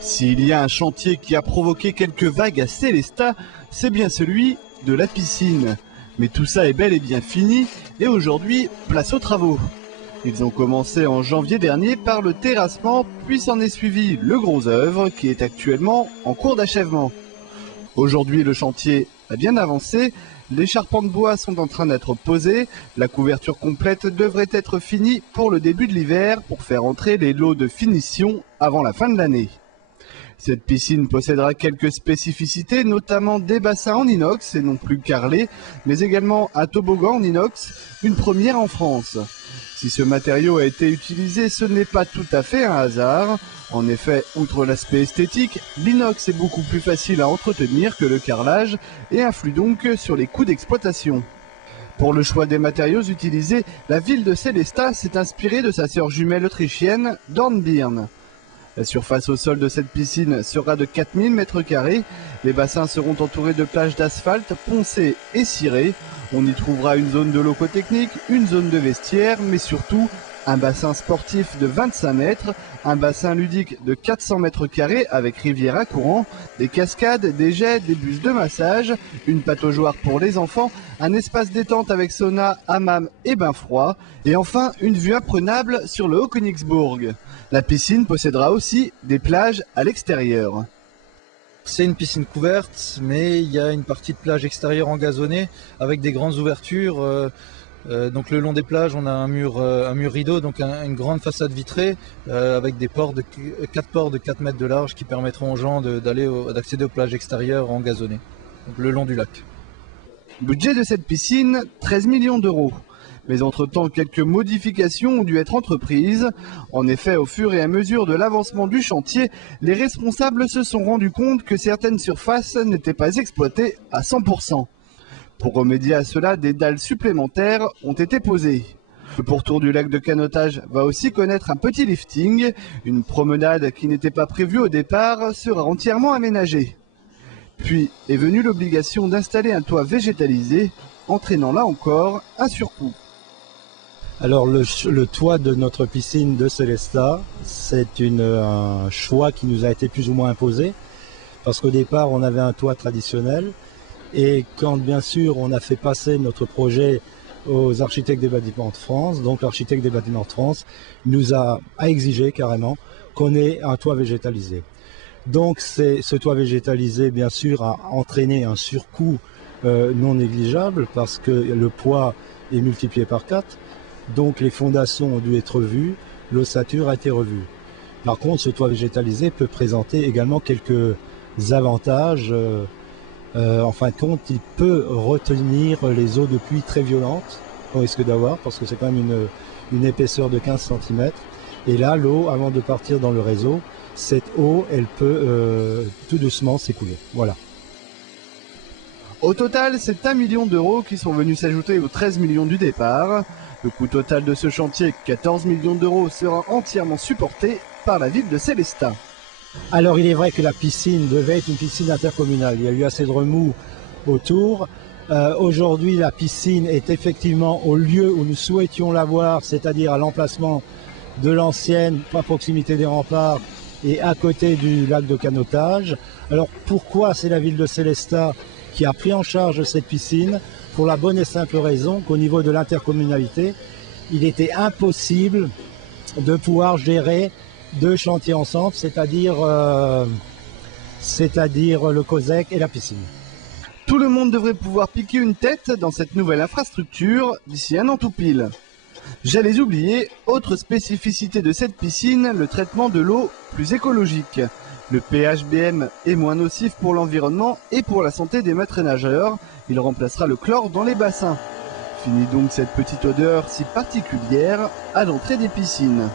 S'il y a un chantier qui a provoqué quelques vagues à Sélestat, c'est bien celui de la piscine. Mais tout ça est bel et bien fini et aujourd'hui, place aux travaux. Ils ont commencé en janvier dernier par le terrassement, puis s'en est suivi le gros œuvre qui est actuellement en cours d'achèvement. Aujourd'hui, le chantier a bien avancé, les charpents de bois sont en train d'être posés, la couverture complète devrait être finie pour le début de l'hiver pour faire entrer les lots de finition avant la fin de l'année. Cette piscine possédera quelques spécificités, notamment des bassins en inox et non plus carrelés, mais également un toboggan en inox, une première en France. Si ce matériau a été utilisé, ce n'est pas tout à fait un hasard. En effet, outre l'aspect esthétique, l'inox est beaucoup plus facile à entretenir que le carrelage et influe donc sur les coûts d'exploitation. Pour le choix des matériaux utilisés, la ville de Sélestat s'est inspirée de sa sœur jumelle autrichienne, Dornbirn. La surface au sol de cette piscine sera de 4000 m². Les bassins seront entourés de plages d'asphalte poncées et cirées. On y trouvera une zone de locotechnique, une zone de vestiaire, mais surtout un bassin sportif de 25 mètres, un bassin ludique de 400 m² avec rivière à courant, des cascades, des jets, des bus de massage, une pataugeoire pour les enfants, un espace détente avec sauna, hammam et bain froid, et enfin une vue imprenable sur le Haut-Königsbourg. La piscine possédera aussi des plages à l'extérieur. C'est une piscine couverte, mais il y a une partie de plage extérieure engazonnée avec des grandes ouvertures. Donc le long des plages, on a un mur rideau, donc une grande façade vitrée avec des ports 4 ports de 4 mètres de large qui permettront aux gens d'accéder aux plages extérieures engazonnées, donc le long du lac. Budget de cette piscine, 13 millions d'euros. Mais entre-temps, quelques modifications ont dû être entreprises. En effet, au fur et à mesure de l'avancement du chantier, les responsables se sont rendus compte que certaines surfaces n'étaient pas exploitées à 100%. Pour remédier à cela, des dalles supplémentaires ont été posées. Le pourtour du lac de canotage va aussi connaître un petit lifting. Une promenade qui n'était pas prévue au départ sera entièrement aménagée. Puis est venue l'obligation d'installer un toit végétalisé, entraînant là encore un surcoût. Alors le toit de notre piscine de Sélestat, c'est un choix qui nous a été plus ou moins imposé, parce qu'au départ on avait un toit traditionnel, et quand bien sûr on a fait passer notre projet aux architectes des bâtiments de France, donc l'architecte des bâtiments de France nous a exigé carrément qu'on ait un toit végétalisé. Donc ce toit végétalisé bien sûr a entraîné un surcoût non négligeable, parce que le poids est multiplié par 4. Donc les fondations ont dû être revues, l'ossature a été revue. Par contre, ce toit végétalisé peut présenter également quelques avantages. En fin de compte, il peut retenir les eaux de pluie très violentes qu'on risque d'avoir, parce que c'est quand même une épaisseur de 15 cm. Et là, l'eau, avant de partir dans le réseau, cette eau, elle peut tout doucement s'écouler. Voilà. Au total, c'est 1 million d'euros qui sont venus s'ajouter aux 13 millions du départ. Le coût total de ce chantier, 14 millions d'euros, sera entièrement supporté par la ville de Sélestat. Alors il est vrai que la piscine devait être une piscine intercommunale. Il y a eu assez de remous autour. Aujourd'hui, la piscine est effectivement au lieu où nous souhaitions l'avoir, c'est-à-dire à l'emplacement de l'ancienne, à proximité des remparts et à côté du lac de canotage. Alors pourquoi c'est la ville de Sélestat qui a pris en charge cette piscine? Pour la bonne et simple raison qu'au niveau de l'intercommunalité, il était impossible de pouvoir gérer deux chantiers ensemble, c'est-à-dire le COSEC et la piscine. Tout le monde devrait pouvoir piquer une tête dans cette nouvelle infrastructure d'ici un an tout pile. J'allais oublier, autre spécificité de cette piscine, le traitement de l'eau plus écologique. Le PHBM est moins nocif pour l'environnement et pour la santé des maîtres nageurs. Il remplacera le chlore dans les bassins. Fini donc cette petite odeur si particulière à l'entrée des piscines.